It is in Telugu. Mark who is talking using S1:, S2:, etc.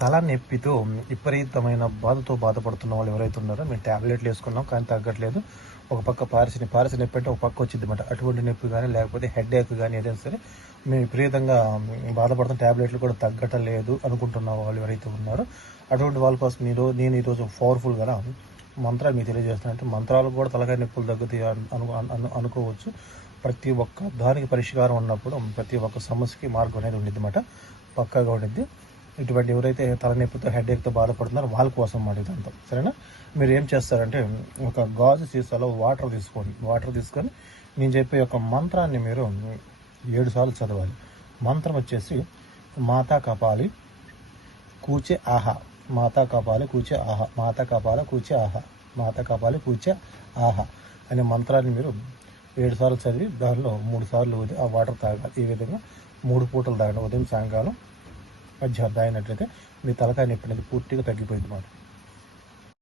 S1: తల నొప్పితో విపరీతమైన బాధతో బాధపడుతున్న వాళ్ళు ఎవరైతే ఉన్నారో మేము ట్యాబ్లెట్లు వేసుకున్నాం కానీ తగ్గట్లేదు. ఒక పక్క పారసి పారసి నొప్పి అంటే ఒక పక్క వచ్చింది అనమాట అటువంటి నొప్పి కానీ లేకపోతే హెడ్ ఏక్ కానీ ఏదైనా సరే మేము విపరీతంగా బాధపడుతున్న ట్యాబ్లెట్లు కూడా తగ్గటం లేదు అనుకుంటున్న వాళ్ళు ఎవరైతే ఉన్నారో అటువంటి వాళ్ళ కోసం మీరు నేను ఈరోజు పవర్ఫుల్గా మంత్రాలు మీకు తెలియజేస్తానంటే మంత్రాలు కూడా తలకాయ నొప్పులు తగ్గుతాయి అను అను- అనుకోవచ్చు. ప్రతి ఒక్క దానికి పరిష్కారం ఉన్నప్పుడు ప్రతి ఒక్క సమస్యకి మార్గం అనేది ఉండిద్ది అనమాట పక్కాగా ఉండిద్ది. ఇటువంటి ఎవరైతే తలనొప్పితో హెడ్ బాధపడుతున్నారో వాళ్ళ కోసం మాట ఇదంతా సరేనా? మీరు ఏం చేస్తారంటే ఒక గాజు సీసాలో వాటర్ తీసుకోండి. వాటర్ తీసుకొని నేను చెప్పే ఒక మంత్రాన్ని మీరు ఏడు సార్లు చదవాలి. మంత్రం వచ్చేసి మాతా కపాలి కూచే ఆహా మాతా కపాలి కూచే ఆహా మాతా కపాల కూచే ఆహా మాతా కపాలి కూచే ఆహా అనే మంత్రాన్ని మీరు ఏడు సార్లు చదివి దానిలో మూడు సార్లు ఉదయం ఆ వాటర్ తాగాలి. ఈ విధంగా మూడు పూటలు తాగండి. ఉదయం సాయంకాలం మంచి అర్థం అయినట్లయితే మీ తలకాయ నొప్పి అనేది పూర్తిగా తగ్గిపోయింది మాట